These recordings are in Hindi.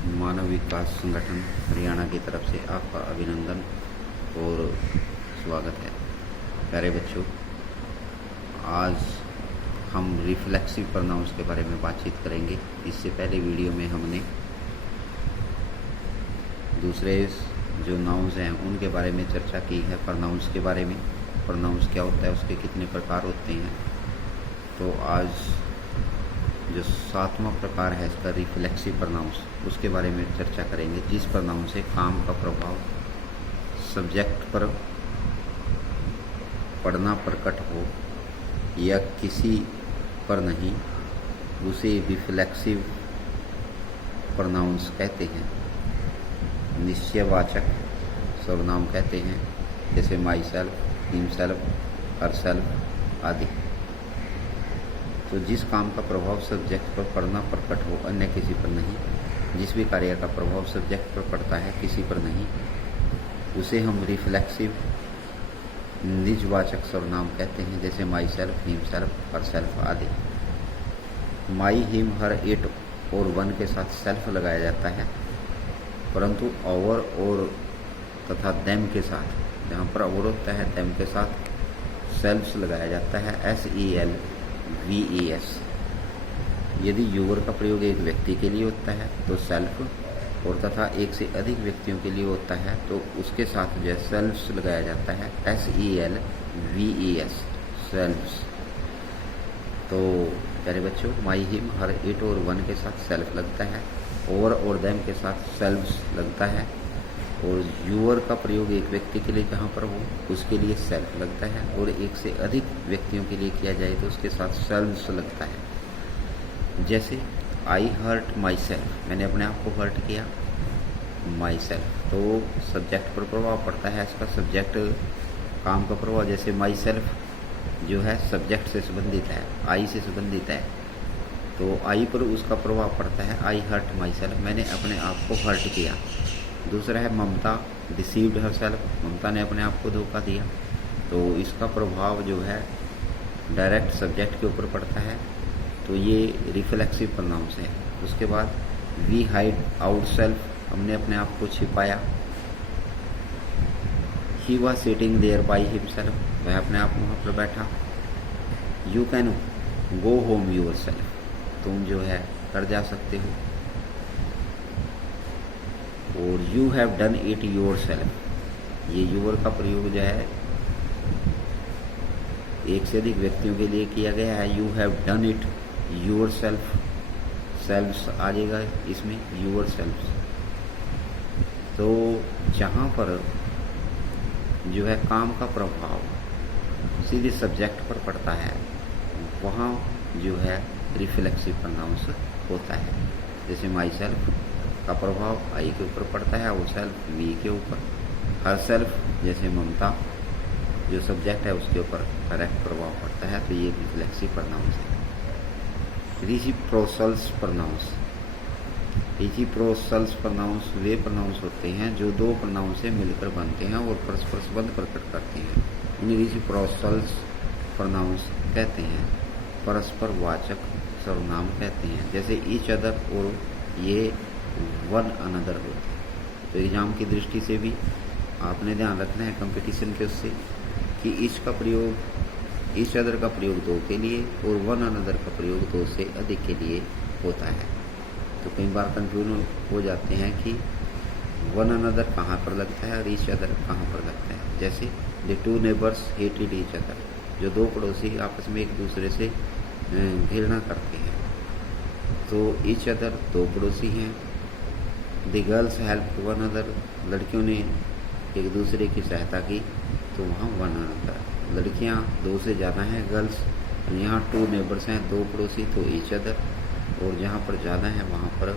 मानव विकास संगठन हरियाणा की तरफ से आपका अभिनंदन और स्वागत है। प्यारे बच्चों, आज हम रिफ्लेक्सिव प्रोनाउंस के बारे में बातचीत करेंगे। इससे पहले वीडियो में हमने दूसरे जो नाउन्स हैं उनके बारे में चर्चा की है। प्रोनाउंस के बारे में, प्रोनाउंस क्या होता है, उसके कितने प्रकार होते हैं। तो आज जो 7वां प्रकार है इसका रिफ्लेक्सिव प्रोनाउंस, उसके बारे में चर्चा करेंगे। जिस प्रोनाउन से काम का प्रभाव सब्जेक्ट पर पड़ना प्रकट हो या किसी पर नहीं, उसे रिफ्लेक्सिव प्रोनाउंस कहते हैं। निश्चयवाचक सर्वनाम कहते हैं, जैसे माई सेल्फ, हिमसेल्फ, हरसेल्फ आदि। तो जिस काम का प्रभाव सब्जेक्ट पर पड़ना प्रकट हो, अन्य किसी पर नहीं, जिस भी कार्य का प्रभाव सब्जेक्ट पर पड़ता है किसी पर नहीं, उसे हम रिफ्लेक्सिव निजवाचक सर्वनाम कहते हैं, जैसे my self, him self, her self आदि। माई, हिम, हर, इट और वन के साथ सेल्फ लगाया जाता है, परंतु ओवर और तथा देम के साथ, जहाँ पर ओवर होता है देम के साथ सेल्फ्स लगाया जाता है, SELVES। यदि यूवर का प्रयोग एक व्यक्ति के लिए होता है तो सेल्फ, और तथा एक से अधिक व्यक्तियों के लिए होता है तो उसके साथ जो सेल्फ्स लगाया जाता है, SELVES, सेल्फ्स। तो प्यारे बच्चों, माई, हिम, हर, इट और वन के साथ सेल्फ लगता है, ओवर और देम के साथ सेल्फ्स लगता है, और यूअर का प्रयोग एक व्यक्ति के लिए जहाँ पर हो उसके लिए सेल्फ लगता है, और एक से अधिक व्यक्तियों के लिए किया जाए तो उसके साथ सेल्फ्स लगता है। जैसे आई हर्ट माई सेल्फ, मैंने अपने आप को हर्ट किया, माई सेल्फ। तो सब्जेक्ट पर प्रभाव पड़ता है इसका, सब्जेक्ट काम का प्रभाव। जैसे माई सेल्फ जो है सब्जेक्ट से संबंधित है, आई से संबंधित है, तो आई पर उसका प्रभाव पड़ता है। आई हर्ट माई सेल्फ, मैंने अपने आप को हर्ट किया। दूसरा है ममता, डिसीव्ड हर सेल्फ, ममता ने अपने आप को धोखा दिया। तो इसका प्रभाव जो है डायरेक्ट सब्जेक्ट के ऊपर पड़ता है, तो ये रिफ्लेक्सिव प्रोनाउंस है। उसके बाद वी हाइड आउट सेल्फ, हमने अपने आप को छिपाया। He was sitting there by himself, वह अपने आप वहाँ पर बैठा। You can go home yourself, तुम जो है कर जा सकते हो। और you have done it yourself, ये यूर का प्रयोग जो है एक से अधिक व्यक्तियों के लिए किया गया है। You have done it yourself, selves आ जाएगा इसमें, योर सेल्फ्स। तो जहाँ पर जो है काम का प्रभाव सीधे सब्जेक्ट पर पड़ता है, वहाँ जो है रिफ्लेक्सिव प्रोनाउंस होता है। जैसे माई सेल्फ का प्रभाव आई के ऊपर पड़ता है, वो सेल्फ वी के ऊपर। हर सेल्फ जैसे ममता जो सब्जेक्ट है उसके ऊपर डायरेक्ट प्रभाव पड़ता है, तो ये रिफ्लेक्सिव प्रोनाउंस है। रेसिप्रोकल्स प्रोनाउंस, रेसिप्रोकल्स प्रोनाउंस वे प्रोनाउंस होते हैं जो दो प्रोनाउंस से मिलकर बनते हैं और परस्पर संबंध प्रकट करते हैं। इन्हें रेसिप्रोकल्स प्रोनाउंस कहते हैं, परस्पर वाचक सर्वनाम कहते हैं। जैसे ईच अदर और ये वन अनदर होते हैं। तो एग्जाम की दृष्टि से भी आपने ध्यान रखना है कंपटीशन के उससे, कि ईच का प्रयोग, ईच अदर का प्रयोग दो के लिए और वन अनदर का प्रयोग दो से अधिक के लिए होता है। तो कई बार कंफ्यूजन हो जाते हैं कि वन अनदर कहाँ पर लगता है और ईच अदर कहाँ पर लगता है। जैसे the two neighbours hated each other, जो दो पड़ोसी आपस में एक दूसरे से घृणा करते हैं, तो ईच अदर दो पड़ोसी हैं। The girls help one other, लड़कियों ने एक दूसरे की सहायता की, तो वहाँ वन अनदर। लड़कियाँ दो से ज़्यादा हैं गर्ल्स, यहाँ टू नेबर्स हैं दो पड़ोसी, तो ईच अदर। और जहाँ पर ज़्यादा है वहाँ पर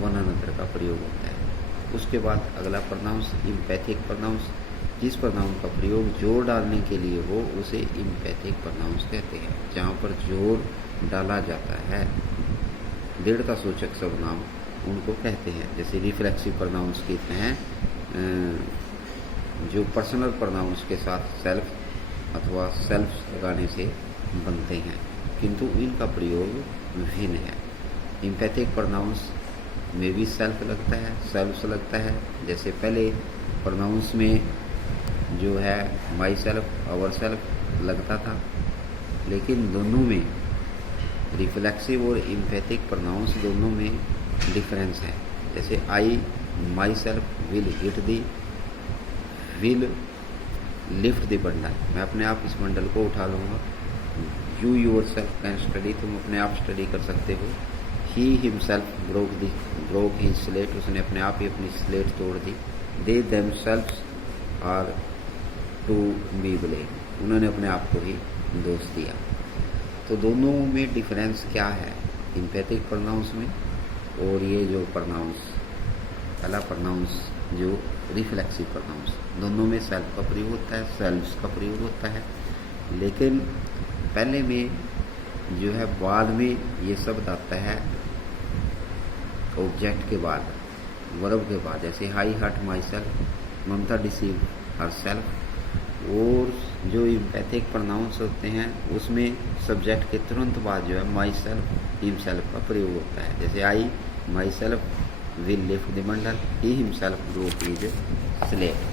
वन अनदर का प्रयोग होता है। उसके बाद अगला प्रोनाउंस इम्पैथिक प्रोनाउंस, जिस प्रोनाउन का प्रयोग जोर डालने के लिए हो उसे इम्पैथिक प्रोनाउंस कहते हैं। जहाँ पर जोर डाला जाता है, दृढ़ता सूचक सर्वनाम उनको कहते हैं। जैसे रिफ्लेक्सिव प्रोनाउंस कहते हैं जो पर्सनल प्रोनाउंस के साथ सेल्फ अथवा सेल्फ लगाने से बनते हैं, किंतु इनका प्रयोग भिन्न है। इम्पैथिक प्रोनाउंस में भी सेल्फ लगता है, सेल्फ्स लगता है। जैसे पहले प्रोनाउंस में जो है माई सेल्फ, आवर सेल्फ लगता था, लेकिन दोनों में रिफ्लेक्सिव और इम्पैथिक प्रोनाउंस दोनों में डिफरेंस है। जैसे I myself will hit the, will lift the bundle, मैं अपने आप इस बंडल को उठा लूँगा। You yourself can study, तुम अपने आप स्टडी कर सकते हो। He himself broke he slate, उसने अपने आप ही अपनी स्लेट तोड़ दी। They themselves are to be blame, उन्होंने अपने आप को ही दोष दिया। तो दोनों में डिफरेंस क्या है, इम्पैथिक प्रोनाउंस में और ये जो प्रोनाउंस पहला प्रोनाउंस जो रिफ्लेक्सिव प्रोनाउंस, दोनों में सेल्फ का प्रयोग होता है, सेल्व्स का प्रयोग होता है। लेकिन पहले में जो है बाद में ये शब्द आता है ऑब्जेक्ट के बाद, वर्ब के बाद। जैसे I hurt myself, Mamta deceive herself. और जो इम्पैथिक प्रोनाउंस होते हैं उसमें सब्जेक्ट के तुरंत बाद जो है माई सेल्फ, हिमसेल्फ का प्रयोग होता है। जैसे I myself will lift the bundle, he himself broke his slate.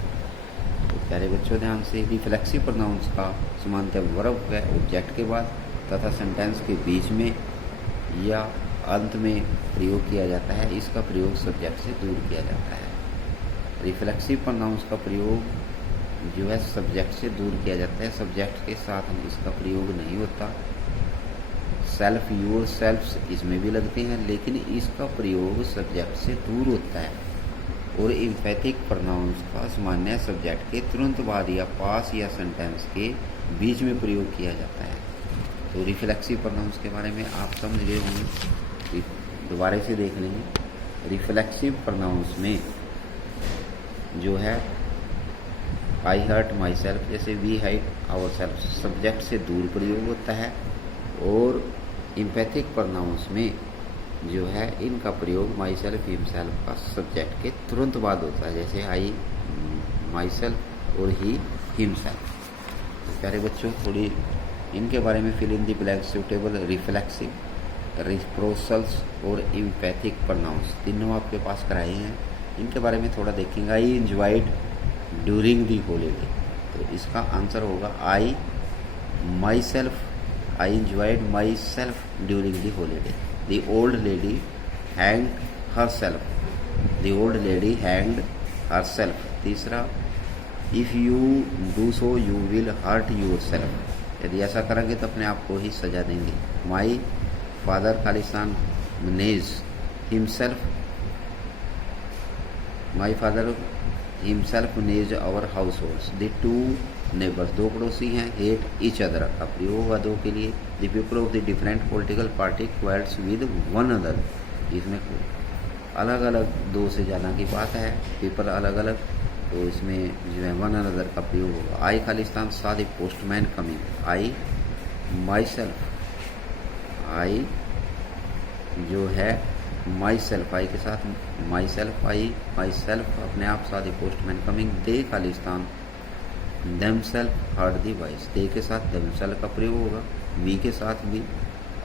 तो प्यारे बच्चों ध्यान से, रिफ्लेक्सिव प्रोनाउंस का समानतः वर्ब है ऑब्जेक्ट के बाद तथा सेंटेंस के बीच में या अंत में प्रयोग किया जाता है। इसका प्रयोग सब्जेक्ट से दूर किया जाता है। रिफ्लेक्सिव प्रोनाउंस का प्रयोग जो है सब्जेक्ट से दूर किया जाता है, सब्जेक्ट के साथ इसका प्रयोग नहीं होता। सेल्फ, योर सेल्फ्स इसमें भी लगते हैं, लेकिन इसका प्रयोग सब्जेक्ट से दूर होता है। और इम्पैथिक प्रोनाउंस का सामान्य सब्जेक्ट के तुरंत बाद या पास या सेंटेंस के बीच में प्रयोग किया जाता है। तो रिफ्लेक्सिव प्रोनाउंस के बारे में आप समझ गए होंगे, दोबारा से देख लेंगे। रिफ्लेक्सिव प्रोनाउंस में जो है आई हर्ट माई सेल्फ, जैसे we hurt ourself, subject से दूर प्रयोग होता है। और इम्पैथिक प्रोनाउंस में जो है इनका प्रयोग माई सेल्फ, हिमसेल्फ का सब्जेक्ट के तुरंत बाद होता है। जैसे आई माई सेल्फ और ही हिमसेल्फ। तो प्यारे बच्चों, थोड़ी इनके बारे में fill in the blank suitable reflexive, reciprocals और इम्पैथिक प्रोनाउंस तीनों आपके पास कराए हैं। इनके बारे में थोड़ा देखेंगे। I enjoyed during the holiday, तो इसका आंसर होगा I myself, I enjoyed myself during the holiday. The old lady hanged herself, the old lady hanged herself. तीसरा, if you do so you will hurt yourself, यदि ऐसा करेंगे तो अपने आप को ही सजा देंगे। माई फादर खालिस्तान manage himself, my father himself manage our households. The two neighbours, दो पड़ोसी हैं, हेट ईच अदर का प्रयोग हुआ दो के लिए। The people of the different political party quartz with one other, इसमें अलग अलग दो से ज़्यादा की बात है, पीपल अलग अलग, तो इसमें जो है वन अनदर का प्रयोग होगा। आई खालिस्तान saw the postman coming, I myself, I जो है माई सेल्फ, आई के साथ my self, I my self अपने आप, saw the postman coming. They खालिस्तान themselves heard the voice, they के साथ देम सेल्फ का प्रयोग होगा, वी के साथ भी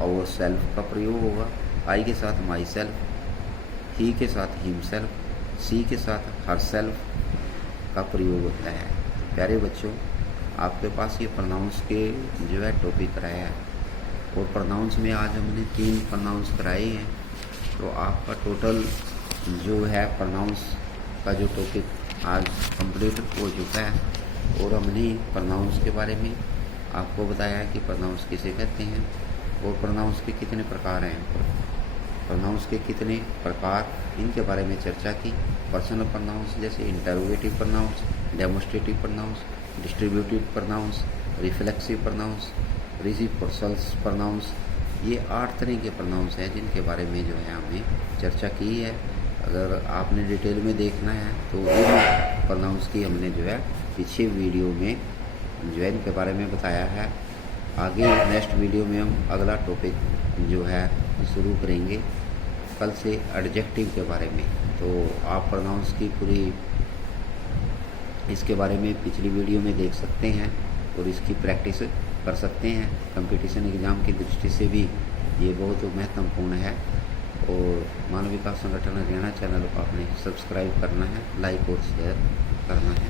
आवर सेल्फ का प्रयोग होगा, आई के साथ माई सेल्फ, ही के साथ हिम सेल्फ, सी के साथ हर सेल्फ का प्रयोग होता है। प्यारे बच्चों, आपके पास ये प्रोनाउंस के जो है टॉपिक कराया है, और प्रोनाउंस में आज हमने 3 प्रोनाउंस कराए हैं। तो आपका टोटल जो है प्रोनाउंस का जो टॉपिक आज कंप्लीट हो चुका है। और हमने प्रोनाउंस के बारे में आपको बताया है कि प्रोनाउंस किसे कहते हैं और प्रोनाउंस के कितने प्रकार हैं, प्रोनाउंस के कितने प्रकार, इनके बारे में चर्चा की। पर्सनल प्रोनाउंस जैसे interrogative pronoun, demonstrative pronoun, distributive pronoun, reflexive pronoun, reciprocals pronoun, ये 8 तरह के प्रोनाउंस हैं जिनके बारे में जो है हमने चर्चा की है। अगर आपने डिटेल में देखना है तो इन प्रोनाउंस की हमने जो है पीछे वीडियो में जो है इनके बारे में बताया है। आगे नेक्स्ट वीडियो में हम अगला टॉपिक जो है शुरू करेंगे कल से एडजेक्टिव के बारे में। तो आप प्रोनाउंस की पूरी इसके बारे में पिछली वीडियो में देख सकते हैं और इसकी प्रैक्टिस कर सकते हैं। कंपटीशन एग्ज़ाम की दृष्टि से भी ये बहुत महत्वपूर्ण है और मानव विकास संगठन हरियाणा चैनल को आपने सब्सक्राइब करना है, लाइक और शेयर करना है।